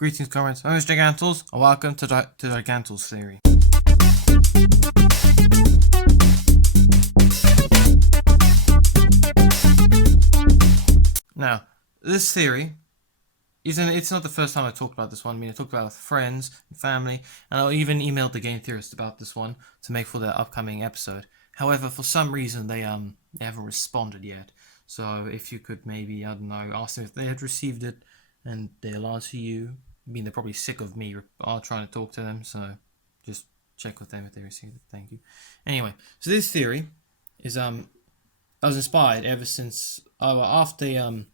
Greetings, comrades. I'm Gigantals, and welcome to the Gigantals Theory. Now, this theory it's not the first time I talked about this one. I mean, I talked about it with friends and family, and I even emailed the game theorists about this one to make for their upcoming episode. However, for some reason, they haven't responded yet. So if you could maybe, I don't know, ask them if they had received it, and they'll answer you. I mean, they're probably sick of me trying to talk to them, so just check with them if they received it. Thank you. Anyway, so this theory is I was inspired ever since after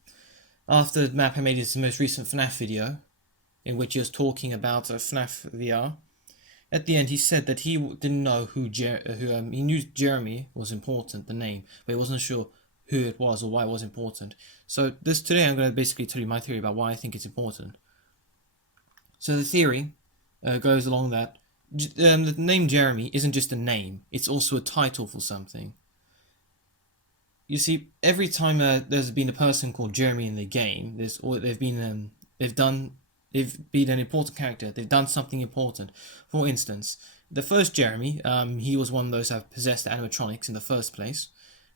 Map made his most recent FNAF video, in which he was talking about FNAF VR. At the end, he said that he didn't know he knew Jeremy was important, the name, but he wasn't sure who it was or why it was important. So today I'm going to basically tell you my theory about why I think it's important. So the theory goes along that the name Jeremy isn't just a name; it's also a title for something. You see, every time there's been a person called Jeremy in the game, they've been an important character. They've done something important. For instance, the first Jeremy, he was one of those that possessed the animatronics in the first place,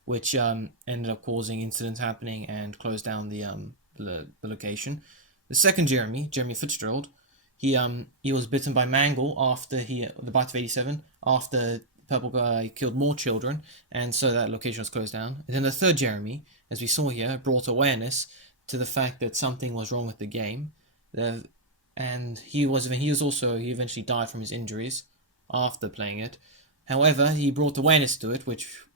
which ended up causing incidents happening and closed down the location. The second Jeremy Fitzgerald, he was bitten by Mangle after the bite of 87 after Purple Guy killed more children, and so that location was closed down. And then the third Jeremy, as we saw here, brought awareness to the fact that something was wrong with the game, and he eventually died from his injuries after playing it. However, he brought awareness to it, which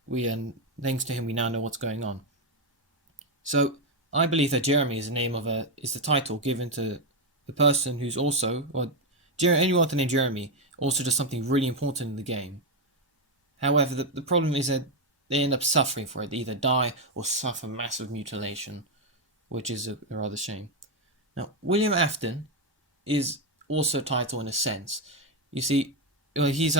thanks to him, we now know what's going on. So I believe that Jeremy is the title given to the person who's also, anyone with the name Jeremy also does something really important in the game. However, the problem is that they end up suffering for it. They either die or suffer massive mutilation, which is a rather shame. Now, William Afton is also a title in a sense. You see, he's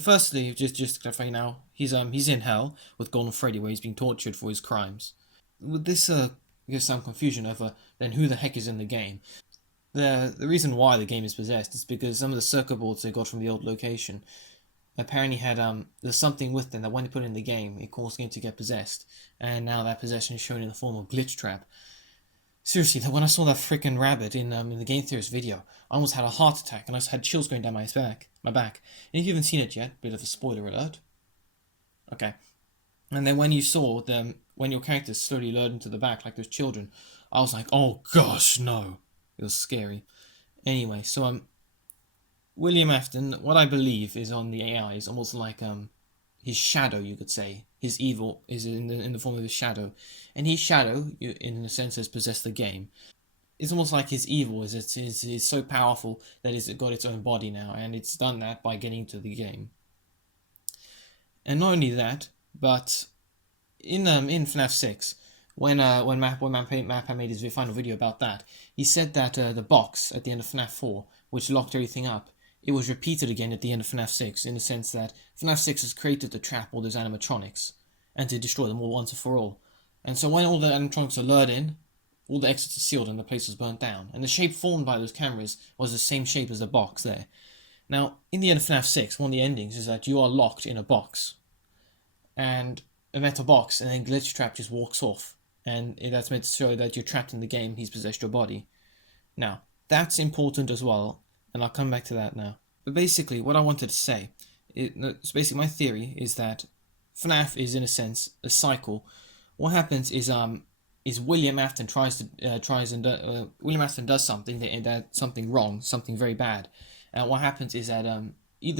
firstly, just to clarify now, he's in hell with Golden Freddy, where he's being tortured for his crimes. With this there's some confusion over then who the heck is in the game. The reason why the game is possessed is because some of the circuit boards they got from the old location apparently had there's something with them that when they put it in the game, it caused the game to get possessed, and now that possession is shown in the form of glitch trap. Seriously, when I saw that freaking rabbit in the game theorist video, I almost had a heart attack, and I just had chills going down my back. And if you haven't seen it yet, bit of a spoiler alert. Okay, and then when you saw when your characters slowly lured into the back like those children, I was like, oh gosh, no. It was scary. Anyway, so William Afton, what I believe is on the AI is almost like his shadow, you could say. His evil is in the form of his shadow, and his shadow, in a sense, has possessed the game. It's almost like his evil is so powerful that it's got its own body now, and it's done that by getting into the game. And not only that, but in FNAF 6. When Map made his final video about that, he said that the box at the end of FNAF 4, which locked everything up, it was repeated again at the end of FNAF 6, in the sense that FNAF 6 has created to trap all those animatronics, and to destroy them all once and for all. And so when all the animatronics are lured in, all the exits are sealed and the place was burnt down, and the shape formed by those cameras was the same shape as the box there. Now, in the end of FNAF 6, one of the endings is that you are locked in a box, and a metal box, and then Glitch Trap just walks off. And that's meant to show that you're trapped in the game, he's possessed your body. Now, that's important as well, and I'll come back to that now. But basically, what I wanted to say, basically my theory is that FNAF is, in a sense, a cycle. What happens is William Afton William Afton does something wrong, something very bad. And what happens is that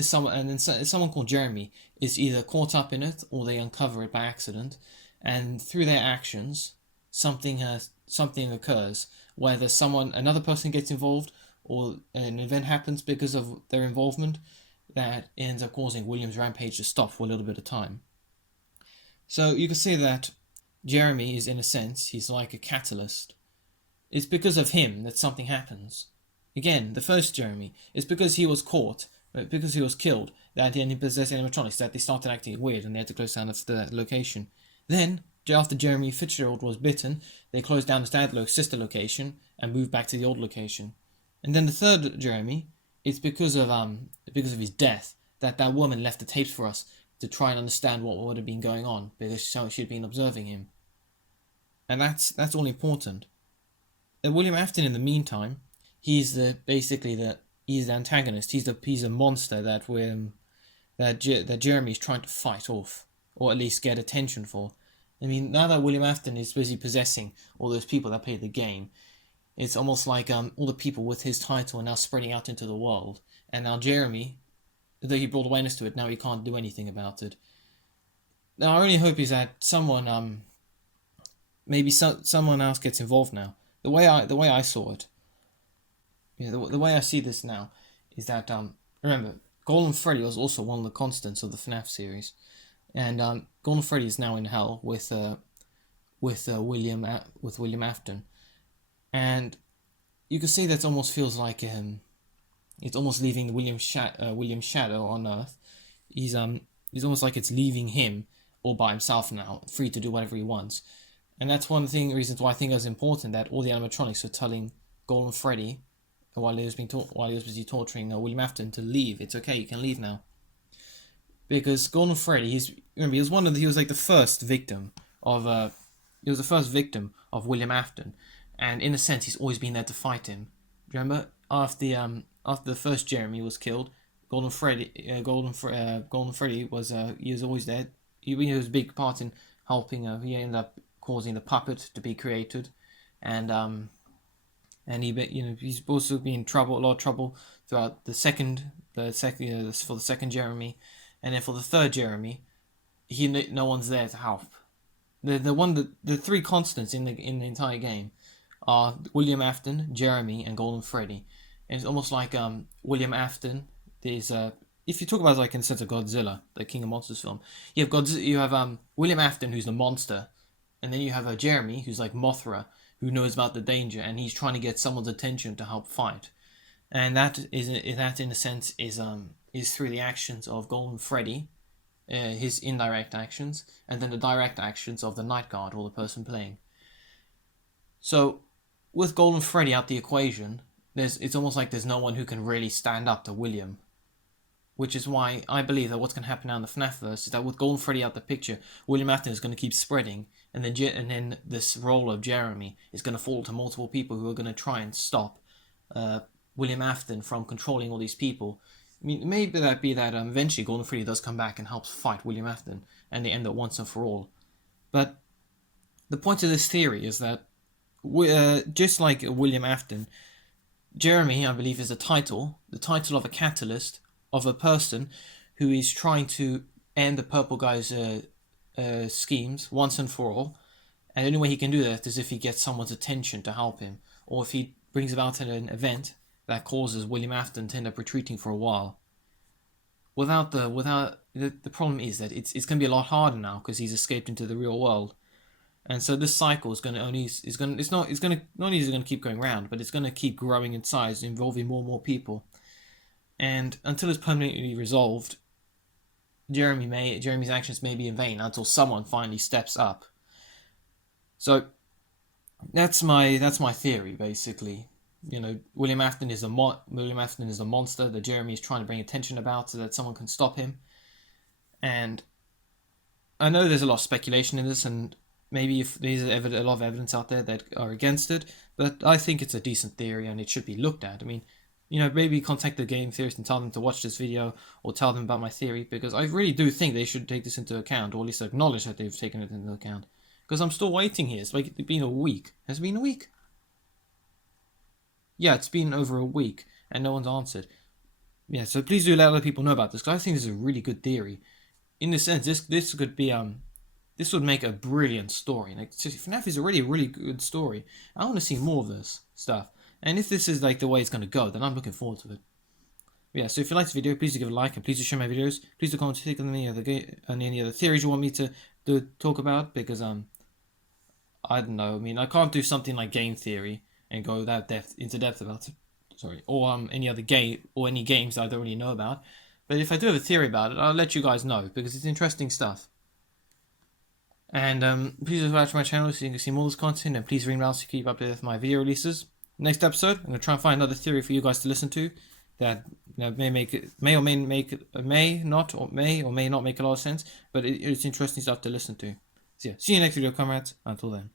someone called Jeremy is either caught up in it or they uncover it by accident. And through their actions, something occurs, whether another person gets involved, or an event happens because of their involvement that ends up causing William's rampage to stop for a little bit of time. So you can say that Jeremy is, in a sense, he's like a catalyst. It's because of him that something happens. Again, the first Jeremy, it's because he was caught, because he was killed, that he possessed animatronics, that they started acting weird and they had to close down the location. Then, after Jeremy Fitzgerald was bitten, they closed down the sister location and moved back to the old location. And then the third Jeremy, it's because of his death that that woman left the tapes for us to try and understand what would have been going on because she'd been observing him, and that's all important. William Afton, in the meantime, he's he's the antagonist. He's a monster that Jeremy's trying to fight off, or at least get attention for. I mean, now that William Afton is busy possessing all those people that play the game, it's almost like all the people with his title are now spreading out into the world, and now Jeremy, though he brought awareness to it, now he can't do anything about it. Now, our only hope is that maybe someone else gets involved now. The way I saw it, the way I see this now, is that remember, Golden Freddy was also one of the constants of the FNAF series, and Golden Freddy is now in hell with William Afton, and you can see that almost feels like it's almost leaving William Shadow on Earth. He's almost like it's leaving him all by himself now, free to do whatever he wants. And that's one of the reasons why I think it was important that all the animatronics were telling Golden Freddy while he was busy torturing William Afton to leave. It's okay, you can leave now. Because Golden Freddy, he was like the first victim of William Afton, and in a sense he's always been there to fight him. Remember, after the first Jeremy was killed, Golden Freddy was he was always there. He was a big part in helping. He ended up causing the puppet to be created, and he's also been in a lot of trouble throughout the second Jeremy, and then for the third Jeremy, no one's there to help. The three constants in the entire game are William Afton, Jeremy, and Golden Freddy, and it's almost like William Afton is if you talk about it like in the sense of Godzilla, the King of Monsters film, you have William Afton, who's the monster. And then you have Jeremy, who's like Mothra, who knows about the danger, and he's trying to get someone's attention to help fight. And that in a sense is through the actions of Golden Freddy, his indirect actions, and then the direct actions of the Night Guard or the person playing. So, with Golden Freddy out the equation, it's almost like there's no one who can really stand up to William. Which is why I believe that what's going to happen now in the FNAF-verse is that with Golden Freddy out the picture, William Afton is going to keep spreading, and then this role of Jeremy is going to fall to multiple people who are going to try and stop William Afton from controlling all these people. I mean, maybe that eventually Golden Freddy does come back and helps fight William Afton, and they end up once and for all. But the point of this theory is that just like William Afton, Jeremy, I believe, is the title of a catalyst of a person who is trying to end the purple guy's schemes once and for all, and the only way he can do that is if he gets someone's attention to help him, or if he brings about an event that causes William Afton to end up retreating for a while. The problem is that it's going to be a lot harder now because he's escaped into the real world, and so this cycle is not only is it going to keep going round, but it's going to keep growing in size, involving more and more people. And until it's permanently resolved, Jeremy's actions may be in vain until someone finally steps up. So that's my theory, basically. William Afton is a monster that Jeremy is trying to bring attention about so that someone can stop him. And I know there's a lot of speculation in this, and maybe if there's a lot of evidence out there that are against it, but I think it's a decent theory and it should be looked at. I mean, maybe contact the game theorists and tell them to watch this video or tell them about my theory, because I really do think they should take this into account, or at least acknowledge that they've taken it into account. Because I'm still waiting here. It's like it's been a week. Has it been a week? Yeah, it's been over a week and no one's answered. Yeah, so please do let other people know about this, because I think this is a really good theory. In the sense, this could be this would make a brilliant story. Like, FNAF is already a really good story. I want to see more of this stuff. And if this is like the way it's going to go, then I'm looking forward to it. Yeah, so if you liked the video, please do give it a like, and please do share my videos. Please do comment on any other theories you want me to talk about, because I don't know. I mean, I can't do something like game theory and go into depth about it. Sorry, or any other game or any games that I don't really know about. But if I do have a theory about it, I'll let you guys know, because it's interesting stuff. And please subscribe to my channel so you can see more of this content, and please ring the bell to keep updated with my video releases. Next episode, I'm gonna try and find another theory for you guys to listen to that may not make a lot of sense, but it's interesting stuff to listen to. So yeah, see you next video, comrades. Until then.